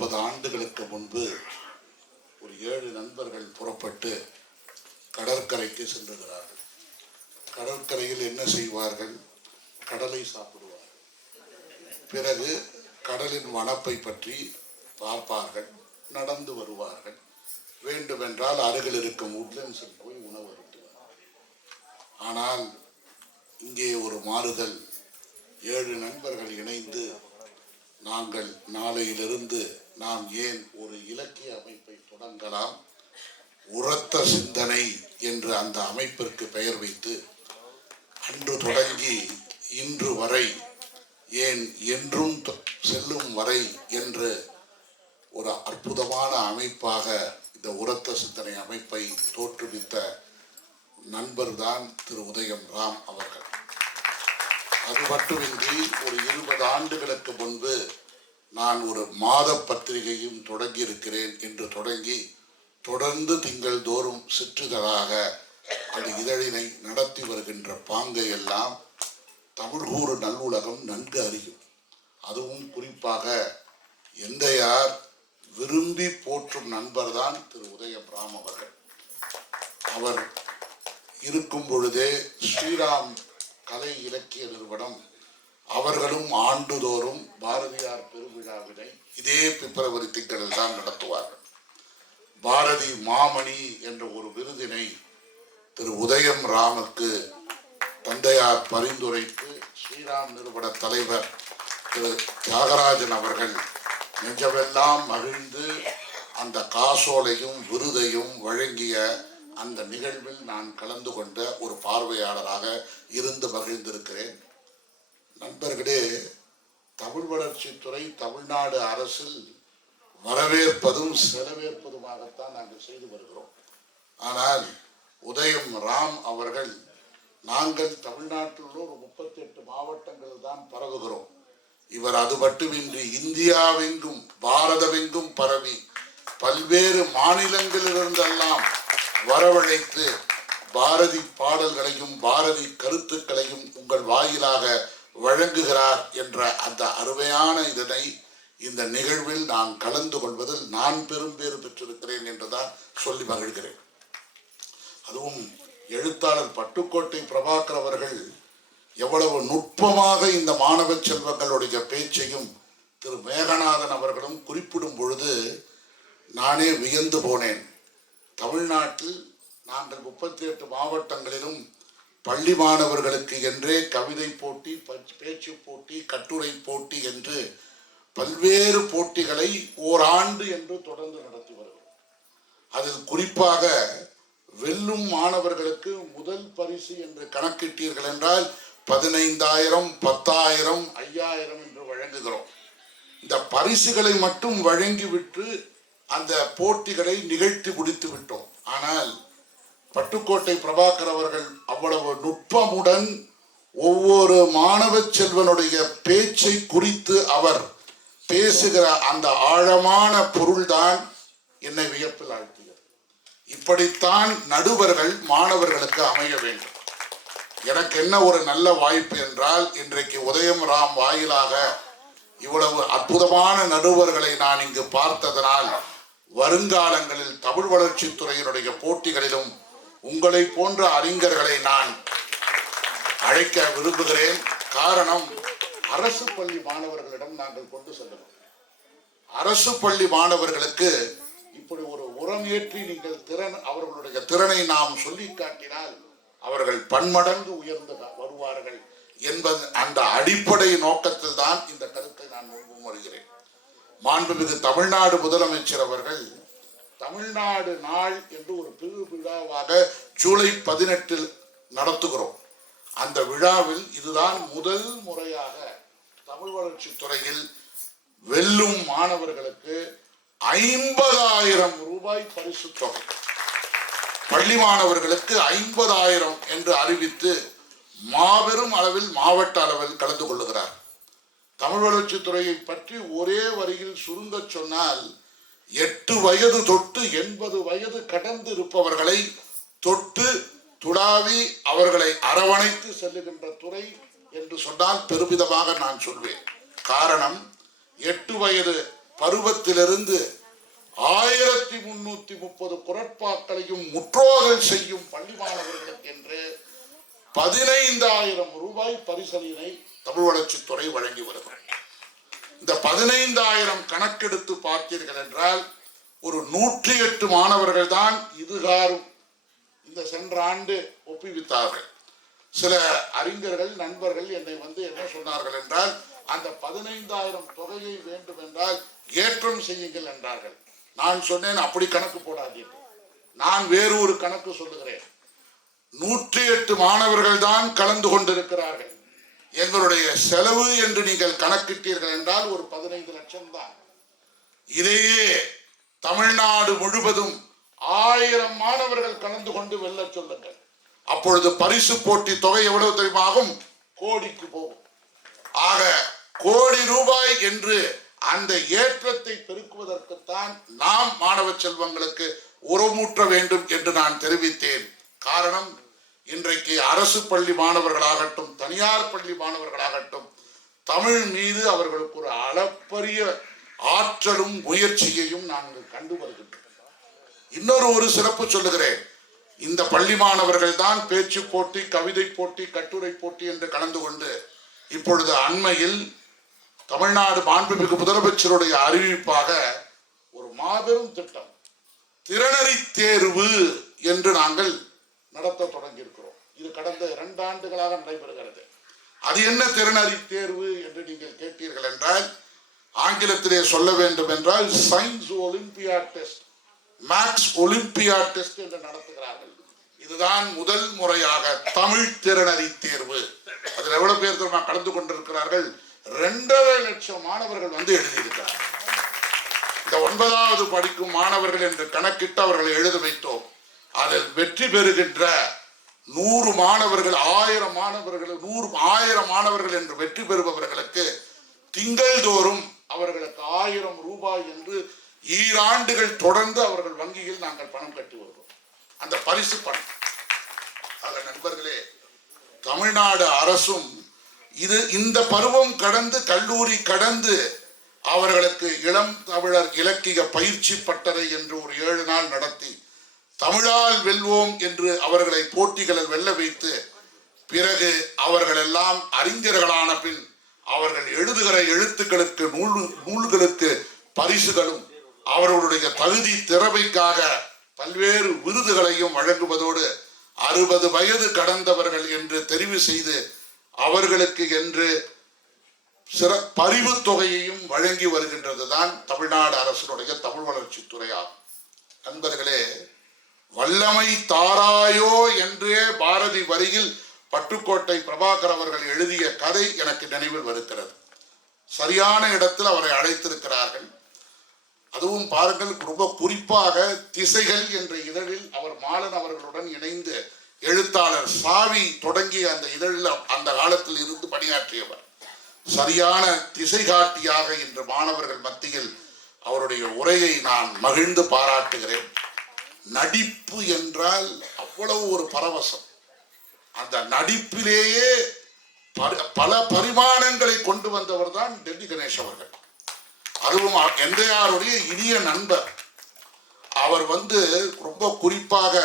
நாற்பது ஆண்டுகளுக்கு முன்பு ஒரு ஏழு நண்பர்கள் புறப்பட்டு கடற்கரைக்கு சென்றுகிறார்கள் கடற்கரையில் என்ன செய்வார்கள்? கடலை சாப்பிடுவார்கள். பிறகு கடலின் வனப்பை பற்றி பார்ப்பார்கள் நடந்து வருவார்கள். வேண்டுமென்றால் அருகில் இருக்கும் உட்லண்ட்ஸில் போய் உணவு அருந்துவார்கள். ஆனால் இங்கே ஒரு மாறுதல். ஏழு நண்பர்கள் இணைந்து நாங்கள் நாளையிலிருந்து நாம் ஏன் ஒரு இலக்கிய அமைப்பை தொடங்கலாம்? உரத்த சிந்தனை என்று அந்த அமைப்பிற்கு பெயர் வைத்து அன்று தொடங்கி இன்று வரை ஏன் என்றும் தொ- செல்லும் வரை என்று ஒரு அற்புதமான அமைப்பாக இந்த உரத்த சிந்தனை அமைப்பை தோற்றுவித்த நண்பர்தான் திரு உதயம் ராம் அவர்கள். அது மட்டுமின்றி ஒரு இருபது ஆண்டுகளுக்கு முன்பு நான் ஒரு மாத பத்திரிகையும் தொடங்கி இருக்கிறேன் என்று தொடங்கி தொடர்ந்து திங்கள் தோறும் சிற்றுதலாக அந்த இதழினை நடத்தி வருகின்ற பாங்கை எல்லாம் தமிழ்கூறு நல்லுலகம் நன்கு அறியும். அதுவும் குறிப்பாக எந்தையார் விரும்பி போற்றும் நண்பர்தான் திரு உதயபிராம் அவர்கள். அவர் இருக்கும் பொழுதே ஸ்ரீராம் கலை இலக்கிய நிறுவனம் அவர்களும் ஆண்டுதோறும் பாரதியார் பெருவிழாவினை இதே பிப்ரவரி திங்களில் தான் நடத்துவார்கள். பாரதி மாமணி என்ற ஒரு விருதினை திரு உதயம் ராமுக்கு தந்தையார் பரிந்துரைத்து ஸ்ரீராம் நிறுவன தலைவர் திரு தியாகராஜன் அவர்கள் நெஞ்சமெல்லாம் மகிழ்ந்து அந்த காசோலையும் விருதையும் வழங்கிய அந்த நிகழ்வில் நான் கலந்து கொண்ட ஒரு பார்வையாளராக இருந்து மகிழ்ந்திருக்கிறேன். நண்பர்களே தமிழ் வளர்ச்சித்துறை தமிழ்நாடு அரசில் வரவேற்பதும் செலவேற்பதுமாகத்தான் நாங்கள் செய்து வருகிறோம். ஆனால் உதயம் ராம் அவர்கள் நாங்கள் தமிழ்நாட்டில் உள்ள ஒரு முப்பத்தி எட்டு மாவட்டங்களில் தான் பரவுகிறோம். இவர் அது மட்டுமின்றி இந்தியாவெங்கும் பாரதமெங்கும் பரவி பல்வேறு மாநிலங்களிலிருந்தெல்லாம் வரவழைத்து பாரதி பாடல்களையும் பாரதி கருத்துக்களையும் உங்கள் வாயிலாக வழங்குகிறார் என்ற அந்த அருமையான இதனை இந்த நிகழ்வில் நான் கலந்து கொள்வதில் நான் பெரும் பேறு பெற்றிருக்கிறேன் என்றுதான் சொல்லி மகிழ்கிறேன். அதுவும் எழுத்தாளர் பட்டுக்கோட்டை பிரபாகர் அவர்கள் எவ்வளவு நுட்பமாக இந்த மாணவ செல்வங்களுடைய பேச்சையும் திரு. மேகநாதன் அவர்களும் குறிப்பிடும் பொழுது நானே வியந்து போனேன். தமிழ்நாட்டில் நாங்கள் முப்பத்தி எட்டு மாவட்டங்களிலும் பள்ளி மாணவர்களுக்கு என்றே கவிதை போட்டி பேச்சு போட்டி கட்டுரை போட்டி என்று பல்வேறு போட்டிகளை ஓராண்டு என்று தொடர்ந்து நடத்தி வருகிறோம். அதில் குறிப்பாக வெல்லும் மாணவர்களுக்கு முதல் பரிசு என்று கணக்கிட்டீர்கள் என்றால் பதினைந்தாயிரம் பத்தாயிரம் ஐயாயிரம் என்று வழங்குகிறோம். இந்த பரிசுகளை மட்டும் வழங்கிவிட்டு அந்த போட்டிகளை நிகழ்த்தி முடித்து விட்டோம். ஆனால் பட்டுக்கோட்டை பிரபாகர் அவர்கள் அவ்வளவு நுட்பமுடன் ஒவ்வொரு மாணவ செல்வனுடைய பேச்சை குறித்து அவர் பேசுகிற அந்த ஆழமான பொருள்தான் என்னை வியப்பில் ஆழ்த்தியது. இப்படித்தான் நடுவர்கள் மாணவர்களுக்கு அமைய வேண்டும். எனக்கு என்ன ஒரு நல்ல வாய்ப்பு என்றால் இன்றைக்கு உதயம் ராம் வாயிலாக இவ்வளவு அற்புதமான நடுவர்களை நான் இங்கு பார்த்ததனால் வருங்காலங்களில் தமிழ் வளர்ச்சித் துறையினுடைய போட்டிகளிலும் உங்களை போன்ற அறிஞர்களை நான் அழைக்க விரும்புகிறேன். காரணம் அரசு பள்ளி மாணவர்களிடம் நாங்கள் கொண்டு செல்லணும் அரசு பள்ளி மாணவர்களுக்கு இப்படி ஒரு உரம் ஏற்றி நீங்கள் திறன் அவர்களுடைய திறனை நாம் சொல்லி காட்டினால் அவர்கள் பன்மடங்கு உயர்ந்து வருவார்கள் என்பது அந்த அடிப்படை நோக்கத்தில் தான் இந்த கருத்தை நான் வருகிறேன் மாண்புமிகு தமிழ்நாடு முதலமைச்சர் அவர்கள் தமிழ்நாடு நாள் என்று ஒரு பெரு விழாவாக ஜூலை பதினெட்டில் நடத்துகிறோம். அந்த விழாவில் இதுதான் முதல் முறையாக தமிழ் வளர்ச்சி துறையில் வெல்லும் மாணவர்களுக்கு ஐம்பதாயிரம் ரூபாய் பரிசு தொகை. பள்ளி மாணவர்களுக்கு ஐம்பதாயிரம் என்று அறிவித்து மாபெரும் அளவில் மாவட்ட அளவில் கலந்து கொள்ளுகிறார் தமிழ் வளர்ச்சித் துறையை பற்றி ஒரே வரியில் சுருங்கச் சொன்னால் எட்டு வயது தொட்டு எண்பது வயது கடந்து இருப்பவர்களை தொட்டு துடாவி அவர்களை அரவணைத்து செல்லுகின்ற துறை என்று சொன்னால் பெருமிதமாக நான் சொல்வேன். காரணம் எட்டு வயது பருவத்திலிருந்து ஆயிரத்தி முன்னூத்தி முப்பது குரட்பாக்களையும் முற்றோதல் செய்யும் பள்ளி மாணவர்களுக்கு என்று பதினைந்தாயிரம் ரூபாய் பரிசலினை தமிழ் வளர்ச்சித்துறை வழங்கி வருகிறது இந்த பதினைந்தாயிரம் கணக்கெடுத்து பார்த்தீர்கள் என்றால் ஒரு நூற்றி எட்டு மாணவர்கள் தான் இதுகாரும் இந்த சென்ற ஆண்டு ஒப்புவித்தார்கள். சில அறிஞர்கள் நண்பர்கள் என்னை வந்து என்ன சொன்னார்கள் என்றால் அந்த பதினைந்தாயிரம் தொகையை வேண்டும் என்றால் ஏற்றம் செய்யுங்கள் என்றார்கள். நான் சொன்னேன் அப்படி கணக்கு போடாதீர்கள். நான் வேறு ஒரு கணக்கு சொல்லுகிறேன். நூற்றி எட்டு மாணவர்கள் தான் கலந்து கொண்டிருக்கிறார்கள். எங்களுடைய செலவு என்று நீங்கள் கணக்கிட்டீர்கள் என்றால் ஒரு பதினைந்து லட்சம் தான் இதையே தமிழ்நாடு முழுவதும் ஆயிரம் மாணவர்கள் கலந்து கொண்டு வெல்ல சொல்லுங்கள். அப்பொழுது பரிசு போட்டி தொகை எவ்வளவு தெரியுமா ஆகும்? கோடிக்கு போகும். ஆக கோடி ரூபாய் என்று அந்த ஏற்றத்தை பெருக்குவதற்குத்தான் நாம் மாணவ செல்வங்களுக்கு உரமூட்ட வேண்டும் என்று நான் தெரிவித்தேன். காரணம் இன்றைக்கு அரசு பள்ளி மாணவர்களாகட்டும் தனியார் பள்ளி மாணவர்களாகட்டும் தமிழ் மீது அவர்களுக்கு ஒரு அளப்பரிய ஆற்றலும் முயற்சியையும் நாங்கள் கண்டு வருகின்றோம் இன்னொரு ஒரு சிறப்பு சொல்லுகிறேன். இந்த பள்ளி மாணவர்கள் தான் பேச்சு போட்டி கவிதை போட்டி கட்டுரை போட்டி என்று கலந்து கொண்டு இப்பொழுது அண்மையில் தமிழ்நாடு மாண்புமிகு முதலமைச்சருடைய அறிவிப்பாக ஒரு மாபெரும் திட்டம் திறனறி தேர்வு என்று நாங்கள் நடத்த தொடங்கியிருக்கிறோம். இது கடந்த இரண்டு ஆண்டுகளாக நடைபெறுகிறது. அது என்ன திறனறி தேர்வு என்று நீங்கள் கேட்டீர்கள் என்றால் ஆங்கிலத்திலே சொல்ல வேண்டும் என்றால் science olympiad test maths olympiad test என்று நடத்துகிறார்கள். இதுதான் முதல் முறையாக தமிழ் திறனறி தேர்வு. அதில் எவ்வளவு பேர் தெரியுமா கலந்து கொண்டிருக்கிறார்கள்? ரெண்டரை லட்சம் மாணவர்கள் வந்து எழுதியிருக்கிறார்கள். இந்த ஒன்பதாவது படிக்கும் மாணவர்கள் என்று கணக்கிட்டு அவர்களை எழுத வைத்தோம். அதில் வெற்றி பெறுகின்ற நூறு மாணவர்கள் ஆயிரம் மாணவர்கள் நூறு ஆயிரம் மாணவர்கள் என்று வெற்றி பெறுபவர்களுக்கு திங்கள்தோறும் அவர்களுக்கு ஆயிரம் ரூபாய் என்று ஈராண்டுகள் தொடர்ந்து அவர்கள் வங்கியில் நாங்கள் பணம் கட்டி வருவோம் அந்த பரிசு பணம். ஆக நண்பர்களே தமிழ்நாடு அரசும் இது இந்த பருவம் கடந்து கல்லூரி கடந்து அவர்களுக்கு இளம் தமிழர் இலக்கிய பயிற்சி பட்டறை என்று ஒரு ஏழு நாள் நடத்தி தமிழால் வெல்வோம் என்று அவர்களை போட்டிகளில் வெல்ல வைத்து பிறகு அவர்கள் எல்லாம் அறிஞர்களான பின் அவர்கள் எழுதுகிற எழுத்துக்களுக்கு நூல் நூல்களுக்கு பரிசுகளும் அவர்களுடைய தகுதி திறமைக்காக பல்வேறு விருதுகளையும் வழங்குவதோடு அறுபது வயது கடந்தவர்கள் என்று தெரிவு செய்து அவர்களுக்கு என்று சிற பரிவு தொகையையும் வழங்கி வருகின்றது தான் தமிழ்நாடு அரசினுடைய தமிழ் வளர்ச்சித்துறையாகும் நண்பர்களே வல்லமை தாராயோ என்றே பாரதி வரியில் பட்டுக்கோட்டை பிரபாகர் அவர்கள் எழுதிய கதை எனக்கு நினைவில் வருகிறது. சரியான இடத்தில் அவரை அழைத்திருக்கிறார்கள். அதுவும் பாருங்கள் ரொம்ப குறிப்பாக திசைகள் என்ற இதழில் அவர் மாலன் அவர்களுடன் இணைந்து எழுத்தாளர் சாவி தொடங்கிய அந்த இதழில் அந்த காலத்தில் இருந்து பணியாற்றியவர். சரியான திசை காட்டியாக இன்று மாணவர்கள் மத்தியில் அவருடைய உரையை நான் மகிழ்ந்து பாராட்டுகிறேன். நடிப்பு என்றால் அவ்வளவு ஒரு பரவசம். அந்த நடிப்பிலேயே பல- பல பரிமாணங்களை கொண்டு வந்தவர் தான் டெல்லி கணேஷ் அவர்கள். அதுவும் எந்தையாருடைய இனிய நண்பர். அவர் வந்து ரொம்ப குறிப்பாக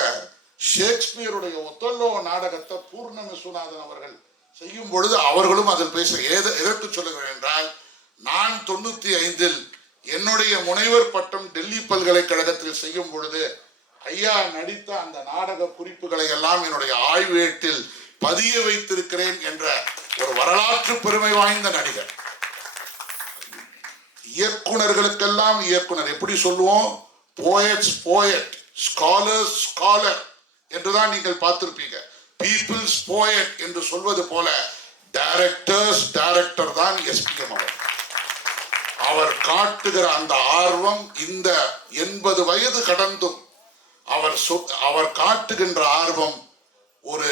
ஷேக்ஸ்பியருடைய ஒத்தல்லோ நாடகத்தை பூர்ண விஸ்வநாதன் அவர்கள் செய்யும் பொழுது அவர்களும் அதில் பேச எத எதற்கு சொல்லுகிறேன் என்றால் நான் தொண்ணூத்தி ஐந்தில் என்னுடைய முனைவர் பட்டம் டெல்லி பல்கலைக்கழகத்தில் செய்யும் பொழுது ஐயா நடித்த அந்த நாடக குறிப்புகளை எல்லாம் என்னுடைய ஆய்வேட்டில் பதிய வைத்திருக்கிறேன் என்ற ஒரு வரலாற்று பெருமை வாய்ந்த நடிகர். இயக்குனர்களுக்கெல்லாம் இயக்குனர் எப்படி சொல்லுவோம்? போயட்ஸ் போயட் ஸ்காலர்ஸ் ஸ்காலர் என்றுதான் நீங்கள் பார்த்திருப்பீங்க. பீப்புள்ஸ் போயட் என்று சொல்வது போல டைரக்டர்ஸ் டைரக்டர் தான் எஸ்பிஎம் அவர். அவர் காட்டுகிற அந்த ஆர்வம் இந்த எண்பது வயது கடந்தும் அவர் அவர் காட்டுகின்ற ஆர்வம் ஒரு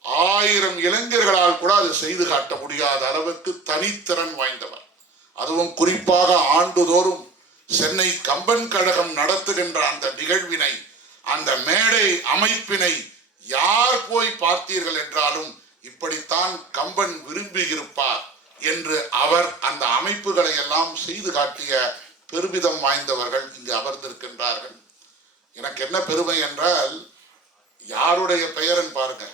ஆயிரம் இளைஞர்களால் கூட அது செய்து காட்ட முடியாத அளவுக்கு தனித்திறன் வாய்ந்தவர். அதுவும் குறிப்பாக ஆண்டுதோறும் சென்னை கம்பன் கழகம் நடத்துகின்ற அந்த நிகழ்வினை அந்த மேடை அமைப்பினை யார் போய் பார்த்தீர்கள் என்றாலும் இப்படித்தான் கம்பன் விரும்பி இருப்பார் என்று அவர் அந்த அமைப்புகளை எல்லாம் செய்து காட்டிய பெருமிதம் வாய்ந்தவர்கள் இங்கு அமர்ந்திருக்கின்றார்கள். எனக்கு என்ன பெருமை என்றால் யாருடைய பெயரன் பாருங்க.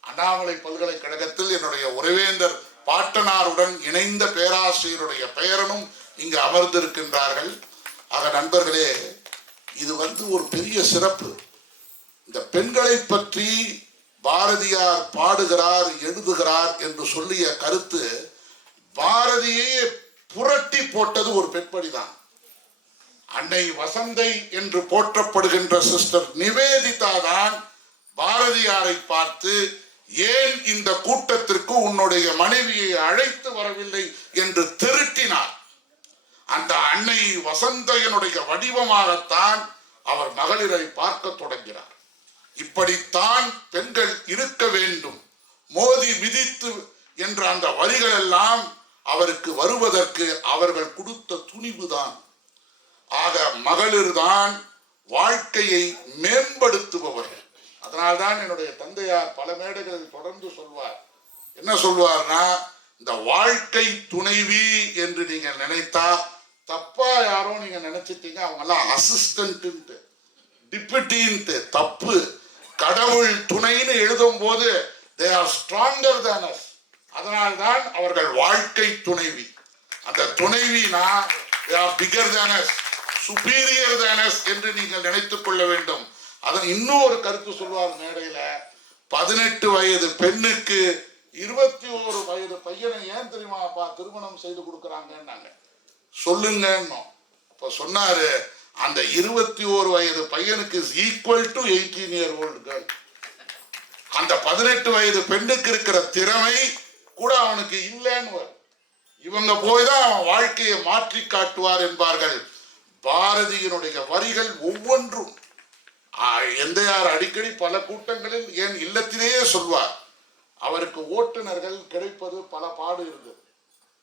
அண்ணாமலை பல்கலைக்கழகத்தில் என்னுடைய உறவேந்தர் பாட்டனாருடன் இணைந்த பேராசிரியருடைய பெயரனும் இங்கு அமர்ந்திருக்கின்றார்கள். ஆக நண்பர்களே இது வந்து ஒரு பெரிய சிறப்பு. இந்த பெண்களை பற்றி பாரதியார் பாடுகிறார் எழுதுகிறார் என்று சொல்லிய கருத்து பாரதியே புரட்டி போட்டது ஒரு பெண்படிதான் அன்னை வசந்தை என்று போற்றப்படுகின்ற சிஸ்டர் நிவேதிதா தான் பாரதியாரை பார்த்து ஏன் இந்த கூட்டத்திற்கு உன்னுடைய மனைவியை அழைத்து வரவில்லை? என்று திருட்டினார். அந்த அன்னை வசந்தையனுடைய வடிவமாகத்தான் அவர் மகளிரை பார்க்க தொடங்கினார். இப்படித்தான் பெண்கள் இருக்க வேண்டும். மோதி விதித்து என்ற அந்த வரிகள் எல்லாம் அவருக்கு வருவதற்கு அவர்கள் கொடுத்த துணிவுதான். ஆக மகளிர் தான் வாழ்க்கையை மேம்படுத்துபவர்கள் அதனால்தான் என்னுடைய தந்தையார் பல மேடைகளில் தொடர்ந்து சொல்வார். என்ன சொல்வார்னா இந்த வாழ்க்கை துணைவி என்று நீங்க நினைத்தா தப்பா யாரோ நீங்க நினைச்சிட்டீங்க அவங்க எல்லாம் அசிஸ்டன்ட் டிப்யூட்டின்ட்டு தப்பு. கடவுள் துணைன்னு எழுதும் போது they are stronger than us அதனால்தான் அவர்கள் வாழ்க்கை துணைவி. அந்த துணைவினா they are bigger than us superior than us என்று நீங்கள் நினைத்துக் கொள்ள வேண்டும். அதன் இன்னும் ஒரு கருத்து சொல்வார் மேடையில பதினெட்டு வயது பெண்ணுக்கு இருபத்தி ஓரு வயது பையனை ஏன் தெரியுமா அப்பா திருமணம் செய்து கொடுக்குறாங்கன்னாங்க. சொல்லுங்கன்னோம். அப்ப சொன்னாரு அந்த இருபத்தி ஓரு வயது பையனுக்கு equal to eighteen year old girl அந்த பதினெட்டு வயது பெண்ணுக்கு இருக்கிற திறமை கூட அவனுக்கு இல்லைன்னு வரும். இவங்க போய் தான் அவன் வாழ்க்கையை மாற்றி காட்டுவார் என்பார்கள். பாரதியினுடைய வரிகள் ஒவ்வொன்றும் எந்தையார் அடிக்கடி பல கூட்டங்களில் என் இல்லத்திலேயே சொல்வார் அவருக்கு ஓட்டுநர்கள் கிடைப்பது பல பாடு இருந்தது.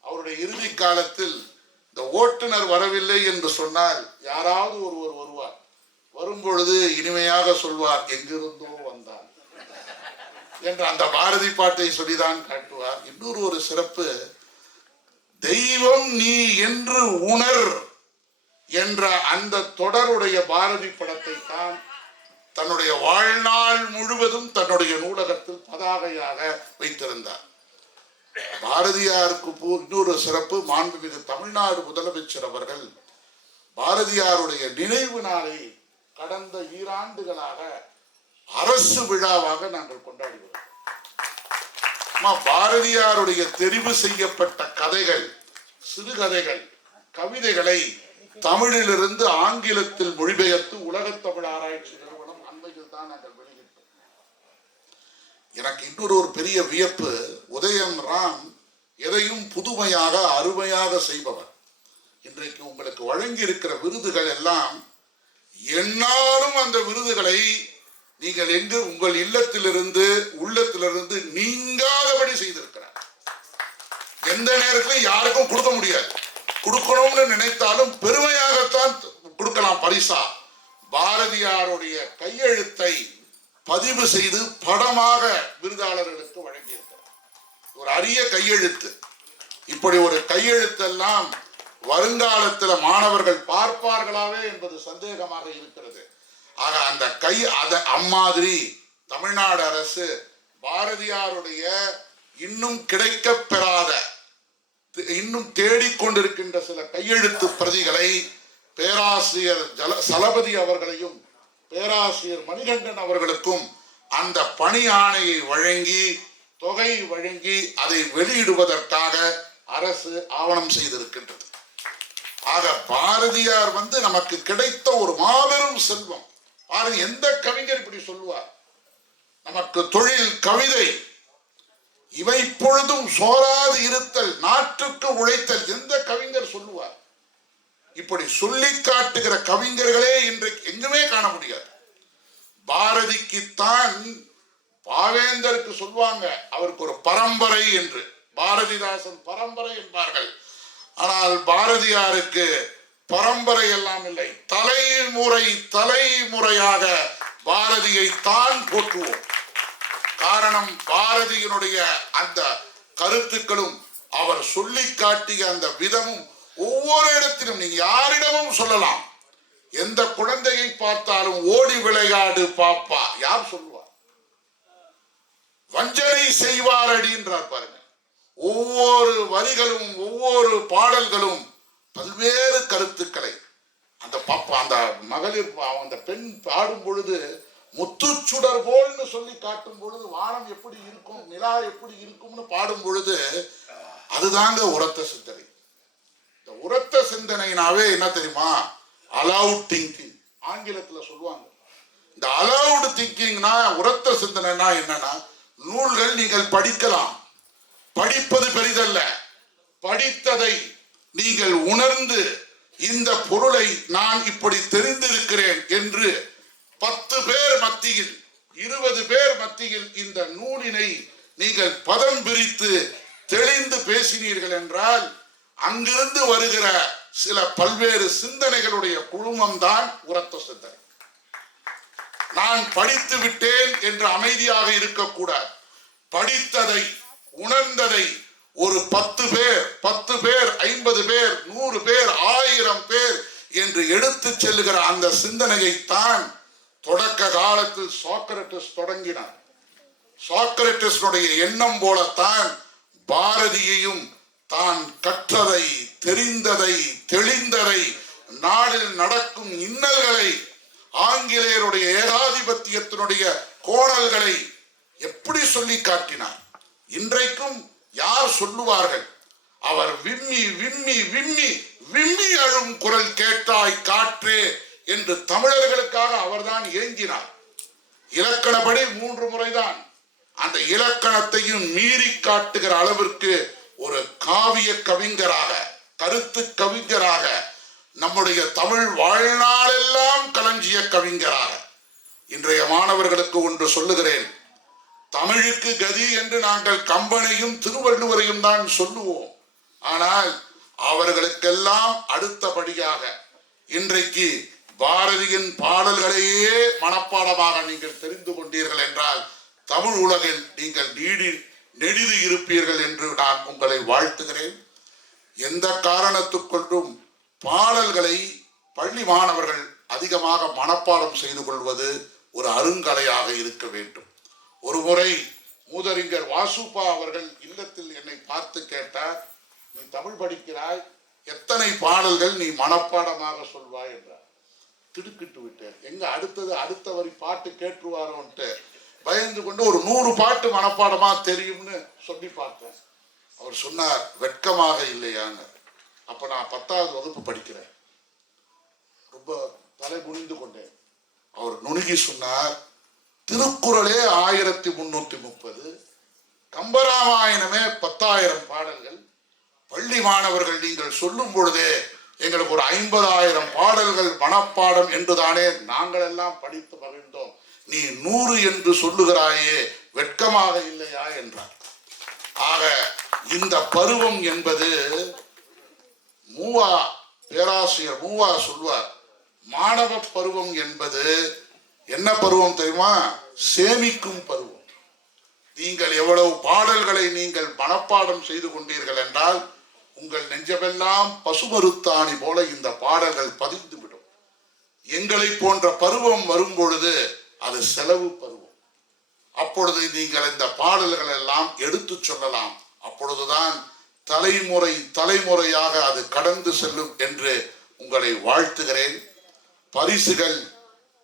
அவருடைய இறுதி காலத்தில் இந்த ஓட்டுநர் வரவில்லை என்று சொன்னால் யாராவது ஒருவர் வருவார். வரும்பொழுது இனிமையாக சொல்வார் எங்கிருந்தோ வந்தான். என்று அந்த பாரதி பாட்டை சொல்லிதான் காட்டுவார். இன்னொரு ஒரு சிறப்பு தெய்வம் நீ என்று உணர் என்ற அந்த தொடருடைய பாரதி படத்தை தான் தன்னுடைய வாழ்நாள் முழுவதும் தன்னுடைய நூலகத்தில் பதாகையாக வைத்திருந்தார். பாரதியாருக்கு போ- இன்னொரு சிறப்பு மாண்புமிகு தமிழ்நாடு முதலமைச்சர் அவர்கள் பாரதியாருடைய நினைவு நாளை கடந்த ஈராண்டுகளாக அரசு விழாவாக நாங்கள் கொண்டாடுகிறோம் பாரதியாருடைய தெரிவு செய்யப்பட்ட கதைகள் சிறுகதைகள் கவிதைகளை தமிழிலிருந்து ஆங்கிலத்தில் மொழிபெயர்த்து உலகத் தமிழ் ஆராய்ச்சி நிறுவனம் அண்மையில் தான் நாங்கள் வெளியிட்டோம். எனக்கு இன்னொரு ஒரு பெரிய வியப்பு உதயம் ராம் எதையும் புதுமையாக அருமையாக செய்பவர். இன்றைக்கு உங்களுக்கு வழங்கி இருக்கிற விருதுகள் எல்லாம் எல்லாரும் அந்த விருதுகளை நீங்கள் எங்கு உங்கள் இல்லத்திலிருந்து உள்ளத்திலிருந்து நீங்காதபடி செய்திருக்கிறார். எந்த நேரத்திலும் யாருக்கும் கொடுக்க முடியாது. கொடுக்கணும்னு நினைத்தாலும் பெருமையாகத்தான் கொடுக்கலாம் பரிசா. பாரதியாருடைய கையெழுத்தை பதிவு செய்து படமாக விருதாளர்களுக்கு வழங்கியிருக்கிறார் ஒரு அரிய கையெழுத்து. இப்படி ஒரு கையெழுத்தெல்லாம் வருங்காலத்தில் மாணவர்கள் பார்ப்பார்களாவே என்பது சந்தேகமாக இருக்கிறது. ஆக அந்த கை அதை அம்மாதிரி தமிழ்நாடு அரசு பாரதியாருடைய இன்னும் கிடைக்கப் பெறாத இன்னும் தேடிக்கொண்டிருக்கின்ற சில கையெழுத்து பிரதிகளை பேராசிரியர் ஜல சலபதி அவர்களையும் பேராசிரியர் மணிகண்டன் அவர்களுக்கும் அந்த பணி ஆணையை வழங்கி தொகை வழங்கி அதை வெளியிடுவதற்காக அரசு ஆவணம் செய்திருக்கின்றது. ஆக பாரதியார் வந்து நமக்கு கிடைத்த ஒரு மாபெரும் செல்வம். பாரதி எந்த கவிஞர் இப்படி சொல்லுவார்? நமக்கு தொழில் கவிதை இவை இப்பொழுதும் சோராது இருத்தல் நாட்டுக்கு உழைத்தல் எந்த கவிஞர் சொல்லுவார்? இப்படி சொல்லி காட்டுகிற கவிஞர்களே இன்றைக்கு எங்குமே காண முடியாது. பாரதிக்குத்தான் பாவேந்தருக்கு சொல்லுவாங்க அவருக்கு ஒரு பரம்பரை என்று. பாரதிதாசன் பரம்பரை என்பார்கள். ஆனால் பாரதியாருக்கு பரம்பரை எல்லாம் இல்லை. தலைமுறை தலைமுறையாக பாரதியை தான் போற்றுவோம். காரணம் பாரதியினுடைய அந்த கருத்துக்களும் அவர் சொல்லி காட்டிய அந்த விதமும் ஒவ்வொரு இடத்திலும் நீங்க யாரிடமும் சொல்லலாம். எந்த குழந்தையை பார்த்தாலும் ஓடி விளையாடு பாப்பா. யார் சொல்லுவார் வஞ்சனை செய்வார் அடின்றார் பாருங்க. ஒவ்வொரு வரிகளும் ஒவ்வொரு பாடல்களும் பல்வேறு கருத்துக்களை. அந்த பாப்பா அந்த மகளிர் பா- அந்த பெண் பாடும் பொழுது முத்துச்சுடர் போல்னு சொல்லி காட்டும் பொழுது வானம் எப்படி இருக்கும் நிலா எப்படி இருக்கும்னு பாடும் பொழுது அதுதாங்க உரத்த சிந்தனை. இந்த உரத்த சிந்தனைனாவே என்ன தெரியுமா? அலவுட் திங்கிங் ஆங்கிலத்துல சொல்லுவாங்க. இந்த அலவுட் திங்கிங்னா உரத்த சிந்தனைனா என்னன்னா நூல்கள் நீங்கள் படிக்கலாம். படிப்பது பெரிதல்ல. படித்ததை நீங்கள் உணர்ந்து இந்த பொருளை நான் இப்படி தெரிந்திருக்கிறேன் என்று பத்து பேர் மத்தியில் இருபது பேர் மத்தியில் இந்த நூலினை நீங்கள் பதம் பிரித்து தெளிந்து பேசினீர்கள் என்றால் அங்கிருந்து வருகிற சில பல்வேறு சிந்தனைகளுடைய குழுமம் தான் உரத்த சிந்தனை நான் படித்து விட்டேன் என்று அமைதியாக இருக்கக்கூடாது. படித்ததை உணர்ந்ததை ஒரு பத்து பேர் பத்து பேர் ஐம்பது பேர் நூறு பேர் ஆயிரம் பேர் என்று எடுத்து செல்லுகிற அந்த சிந்தனையைத்தான் தொடக்க காலத்தில் சாக்ரட்டிஸ் தொடங்கினார். சாக்ரட்டிஸுடைய எண்ணம் போலத்தான் பாரதியையும் தான் கற்றதை தெரிந்ததை தெளிந்ததை நாடில் நடக்கும் இன்னல்களை ஆங்கிலேயருடைய ஏகாதிபத்தியத்தினுடைய கோணல்களை எப்படி சொல்லி காட்டினார்? இன்றைக்கும் யார் சொல்லுவார்கள்? அவர் விம்மி விம்மி விம்மி விம்மி அழும் குரல் கேட்டாய் காற்றே என்று தமிழர்களுக்காக அவர்தான் ஏங்கினார் இலக்கணப்படி மூன்று முறைதான். அந்த இலக்கணத்தையும் மீறி காட்டுகிற அளவிற்கு ஒரு காவிய கவிஞராக கருத்து கவிஞராக நம்முடைய தமிழ் வாழ்நாளெல்லாம் களஞ்சிய கவிஞராக. இன்றைய மாணவர்களுக்கு ஒன்று சொல்லுகிறேன். தமிழுக்கு கதி என்று நாங்கள் கம்பனையும் திருவள்ளுவரையும் தான் சொல்லுவோம். ஆனால் அவர்களுக்கெல்லாம் அடுத்தபடியாக இன்றைக்கு பாரதியின் பாடல்களையே மனப்பாடமாக நீங்கள் தெரிந்து கொண்டீர்கள் என்றால் தமிழ் உலகில் நீங்கள் நீடி நெடிது இருப்பீர்கள் என்று நான் உங்களை வாழ்த்துகிறேன். எந்த காரணத்துக்கொண்டும் பாடல்களை பள்ளி மாணவர்கள் அதிகமாக மனப்பாடம் செய்து கொள்வது ஒரு அருங்கலையாக இருக்க வேண்டும். ஒரு முறை மூதறிஞர் வாசுப்பா அவர்கள் இல்லத்தில் என்னை பார்த்து கேட்டார் நீ தமிழ் படிக்கிறாய் எத்தனை பாடல்கள் நீ மனப்பாடமாக சொல்வாய் என்றார். திடுக்கிட்டு விட்டேன் எங்க அடுத்தது அடுத்த வரி பாட்டு கேட்டுருவாரோன்ட்டு பயந்து கொண்டு ஒரு நூறு பாட்டு மனப்பாடமா தெரியும்னு சொல்லி பார்த்தேன். அவர் சொன்னார் வெட்கமாக இல்லையாங்க. அப்ப நான் பத்தாவது வகுப்பு படிக்கிறேன். ரொம்ப தலை குனிந்து கொண்டேன். அவர் நுணுகி சொன்னார் திருக்குறளே ஆயிரத்தி முன்னூத்தி முப்பது கம்பராமாயணமே பத்தாயிரம் பாடல்கள் பள்ளி மாணவர்கள் நீங்கள் சொல்லும் பொழுதே எங்களுக்கு ஒரு ஐம்பதாயிரம் பாடல்கள் மனப்பாடம் என்றுதானே நாங்கள் எல்லாம் படித்து மகிழ்ந்தோம். நீ நூறு என்று சொல்லுகிறாயே வெட்கமாக இல்லையா என்றார். ஆக இந்த பருவம் என்பது மூவா பேராசிரியர் மூவா சொல்வார் மாணவ பருவம் என்பது என்ன பருவம் தெரியுமா? சேமிக்கும் பருவம். நீங்கள் எவ்வளவு பாடல்களை நீங்கள் மனப்பாடம் செய்து கொண்டீர்கள் என்றால் உங்கள் நெஞ்சமெல்லாம் பசுமருத்தாணி போல இந்த பாடல்கள் பதிந்து விடும். எங்களை போன்ற பருவம் வரும் பொழுது அது செலவு பருவம். அப்பொழுது நீங்கள் இந்த பாடல்கள் எல்லாம் எடுத்து சொல்லலாம். அப்பொழுதுதான் தலைமுறை தலைமுறையாக அது கடந்து செல்லும் என்று உங்களை வாழ்த்துகிறேன். பரிசுகள்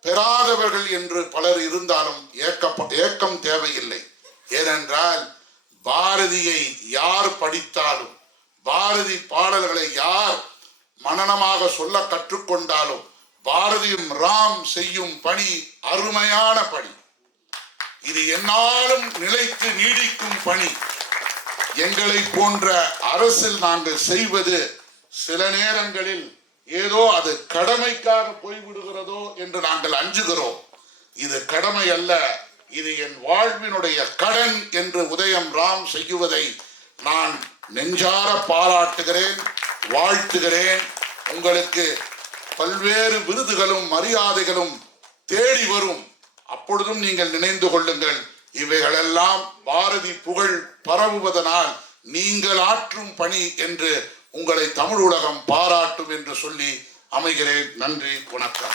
பெறாதவர்கள் என்று பலர் இருந்தாலும் ஏக்கப்ப ஏக்கம் தேவையில்லை. ஏனென்றால் பாரதியை யார் படித்தாலும் பாரதி பாடல்களை யார் மனனமாக சொல்ல கற்றுக்கொண்டாலும் பாரதியும் ராம் செய்யும் பணி அருமையான பணி. இது என்னாலும் நிலைத்து நீடிக்கும் பணி. எங்களை போன்ற அரசில் நாங்கள் செய்வது சில நேரங்களில் ஏதோ அது கடமைக்காக போய்விடுகிறதோ என்று நாங்கள் அஞ்சுகிறோம். இது கடமை அல்ல இது என் வாழ்வினுடைய கடன் என்று உதயம் ராம் செய்யுவதை நான் நெஞ்சார பாராட்டுகிறேன் வாழ்த்துகிறேன். உங்களுக்கு பல்வேறு விருதுகளும் மரியாதைகளும் தேடி வரும். அப்பொழுதும் நீங்கள் நினைந்து கொள்ளுங்கள் இவைகளெல்லாம் பாரதி புகழ் பரவுவதனால் நீங்கள் ஆற்றும் பணி என்று உங்களை தமிழ் உலகம் பாராட்டும் என்று சொல்லி அமைகிறேன். நன்றி வணக்கம்.